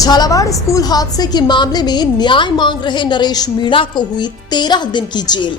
Jhalawar school हादसे के मामले में न्याय मांग रहे नरेश मीणा को हुई 13 दिन की जेल।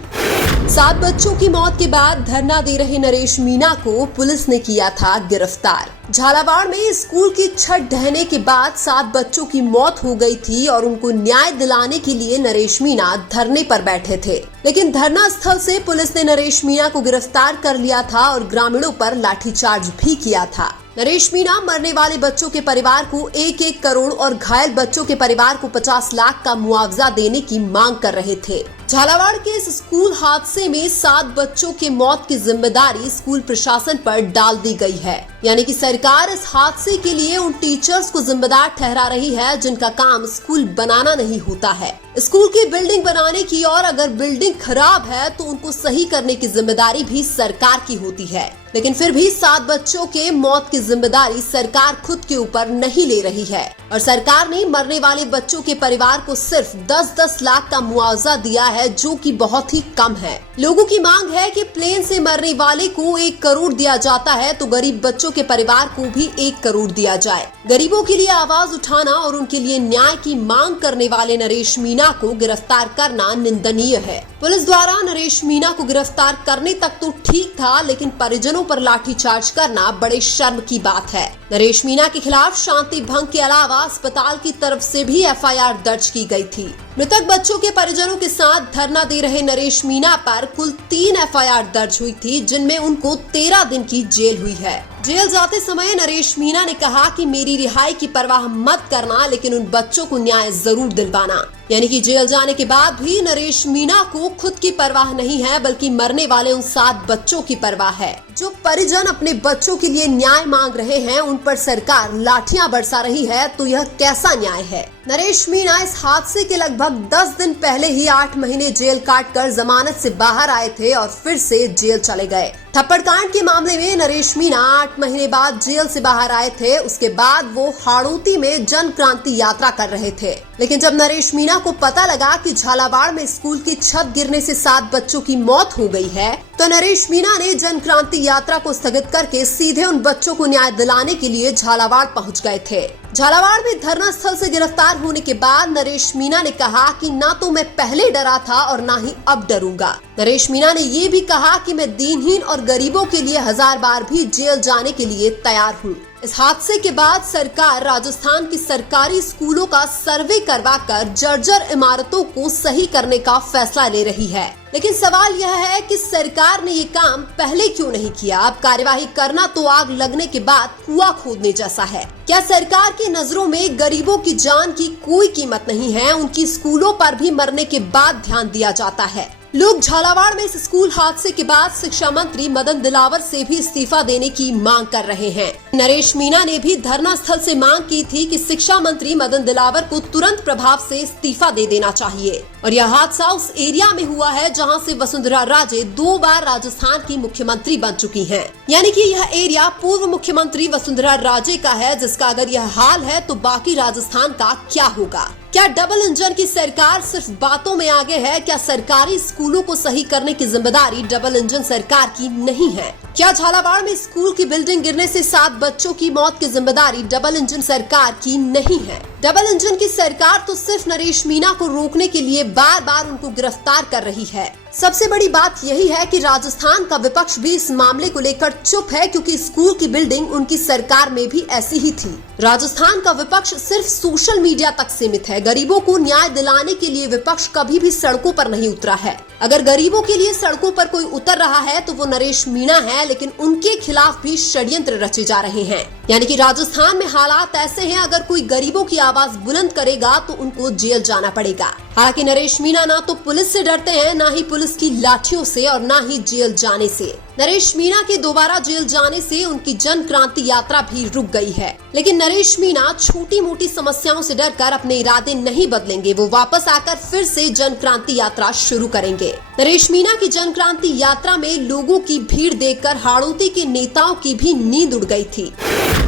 7 बच्चों की मौत के बाद धरना दे रहे नरेश मीणा को पुलिस ने किया था गिरफ्तार। झालावाड़ में स्कूल की छत ढहने के बाद 7 बच्चों की मौत हो गई थी और उनको न्याय दिलाने के लिए नरेश मीणा धरने पर बैठे थे, लेकिन धरना स्थल से पुलिस ने नरेश मीणा को गिरफ्तार कर लिया था और ग्रामीणों पर लाठीचार्ज भी किया था। नरेश मीणा मरने वाले बच्चों के परिवार को 1-1 करोड़ और घायल बच्चों के परिवार को 50 लाख का मुआवजा देने की मांग कर रहे थे। झालावाड़ के इस स्कूल हादसे में 7 बच्चों के मौत की जिम्मेदारी स्कूल प्रशासन पर डाल दी गई है, यानी कि सरकार इस हादसे के लिए उन टीचर्स को जिम्मेदार ठहरा रही है जिनका काम स्कूल बनाना नहीं होता है। स्कूल की बिल्डिंग बनाने की और अगर बिल्डिंग खराब है तो उनको सही करने की जिम्मेदारी भी सरकार की होती है, लेकिन फिर भी 7 बच्चों के मौत की जिम्मेदारी सरकार खुद के ऊपर नहीं ले रही है और सरकार ने मरने वाले बच्चों के परिवार को सिर्फ 10-10 लाख का मुआवजा दिया है, जो कि बहुत ही कम है। लोगों की मांग है कि प्लेन से मरने वाले को 1 करोड़ दिया जाता है तो गरीब बच्चों के परिवार को भी 1 करोड़ दिया जाए। गरीबों के लिए आवाज उठाना और उनके लिए न्याय की मांग करने वाले नरेश मीणा को गिरफ्तार करना निंदनीय है। पुलिस द्वारा नरेश मीणा को गिरफ्तार करने तक तो ठीक था, लेकिन परिजनों पर लाठीचार्ज करना बड़े शर्म की बात है। नरेश मीणा के खिलाफ शांति भंग के अलावा अस्पताल की तरफ से भी FIR दर्ज की गई थी। मृतक बच्चों के परिजनों के साथ धरना दे रहे नरेश मीणा पर कुल 3 FIR दर्ज हुई थी, जिनमें उनको 13 दिन की जेल हुई है। जेल जाते समय नरेश मीणा ने कहा कि मेरी रिहाई की परवाह मत करना, लेकिन उन बच्चों को न्याय जरूर दिलवाना। यानी कि जेल जाने के बाद भी नरेश मीणा को खुद की परवाह नहीं है, बल्कि मरने वाले उन 7 बच्चों की परवाह है। जो परिजन अपने बच्चों के लिए न्याय मांग रहे हैं, उन पर सरकार लाठियां बरसा रही है, तो यह कैसा न्याय है। नरेश मीणा इस हादसे के लगभग 10 दिन पहले ही 8 महीने जेल काटकर जमानत से बाहर आए थे और फिर से जेल चले गए। थप्पड़ कांड के मामले में नरेश मीणा 8 महीने बाद जेल से बाहर आए थे। उसके बाद वो हाड़ौती में जन क्रांति यात्रा कर रहे थे, लेकिन जब नरेश मीणा को पता लगा कि झालावाड़ में स्कूल की छत गिरने से 7 बच्चों की मौत हो गई है, तो नरेश मीणा ने जन क्रांति यात्रा को स्थगित करके सीधे उन बच्चों को न्याय दिलाने के लिए झालावाड़ पहुंच गए थे। झालावाड़ में धरना स्थल से गिरफ्तार होने के बाद नरेश मीणा ने कहा कि ना तो मैं पहले डरा था और ना ही अब डरूंगा। नरेश मीणा ने ये भी कहा कि मैं दीनहीन और गरीबों के लिए 1000 बार भी जेल जाने के लिए तैयार हूँ। इस हादसे के बाद सरकार राजस्थान की सरकारी स्कूलों का सर्वे करवाकर जर्जर इमारतों को सही करने का फैसला ले रही है, लेकिन सवाल यह है कि सरकार ने ये काम पहले क्यों नहीं किया। अब कार्यवाही करना तो आग लगने के बाद कुआं खोदने जैसा है। क्या सरकार की नजरों में गरीबों की जान की कोई कीमत नहीं है? उनकी स्कूलों पर भी मरने के बाद ध्यान दिया जाता है। लोग झालावाड़ में इस स्कूल हादसे के बाद शिक्षा मंत्री मदन दिलावर से भी इस्तीफा देने की मांग कर रहे हैं। नरेश मीणा ने भी धरना स्थल से मांग की थी कि शिक्षा मंत्री मदन दिलावर को तुरंत प्रभाव से इस्तीफा दे देना चाहिए। और यह हादसा उस एरिया में हुआ है जहां से वसुंधरा राजे 2 बार राजस्थान की मुख्यमंत्री बन चुकी हैं। यानी कि यह एरिया पूर्व मुख्यमंत्री वसुंधरा राजे का है, जिसका अगर यह हाल है तो बाकी राजस्थान का क्या होगा। क्या डबल इंजन की सरकार सिर्फ बातों में आगे है? क्या सरकारी स्कूलों को सही करने की जिम्मेदारी डबल इंजन सरकार की नहीं है? क्या झालावाड़ में स्कूल की बिल्डिंग गिरने से 7 बच्चों की मौत की जिम्मेदारी डबल इंजन सरकार की नहीं है? डबल इंजन की सरकार तो सिर्फ नरेश मीणा को रोकने के लिए बार बार उनको गिरफ्तार कर रही है। सबसे बड़ी बात यही है कि राजस्थान का विपक्ष भी इस मामले को लेकर चुप है, क्योंकि स्कूल की बिल्डिंग उनकी सरकार में भी ऐसी ही थी। राजस्थान का विपक्ष सिर्फ सोशल मीडिया तक सीमित है। गरीबों को न्याय दिलाने के लिए विपक्ष कभी भी सड़कों पर नहीं उतरा है। अगर गरीबों के लिए सड़कों पर कोई उतर रहा है तो वो नरेश मीणा है, लेकिन उनके खिलाफ भी षड्यंत्र रचे जा रहे हैं। यानी कि राजस्थान में हालात ऐसे हैं, अगर कोई गरीबों की आवाज बुलंद करेगा तो उनको जेल जाना पड़ेगा। हालांकि नरेश मीणा ना तो पुलिस से डरते हैं, ना ही पुलिस की लाठियों से और ना ही जेल जाने से। नरेश मीणा के दोबारा जेल जाने से उनकी जन क्रांति यात्रा भी रुक गई है, लेकिन नरेश मीणा छोटी मोटी समस्याओं से डरकर अपने इरादे नहीं बदलेंगे। वो वापस आकर फिर से जन क्रांति यात्रा शुरू करेंगे। नरेश मीणा की जन क्रांति यात्रा में लोगों की भीड़ देखकर हाड़ौती के नेताओं की भी नींद उड़ गई थी।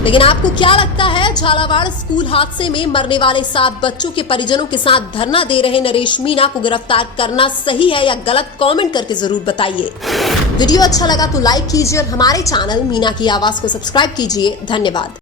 लेकिन आपको क्या लगता है, झालावाड़ स्कूल हादसे में मरने वाले 7 बच्चों के परिजनों के साथ धरना दे रहे नरेश मीणा को गिरफ्तार करना सही है या गलत? कमेंट करके जरूर बताइए। वीडियो अच्छा लगा तो लाइक कीजिए और हमारे चैनल मीना की आवाज को सब्सक्राइब कीजिए। धन्यवाद।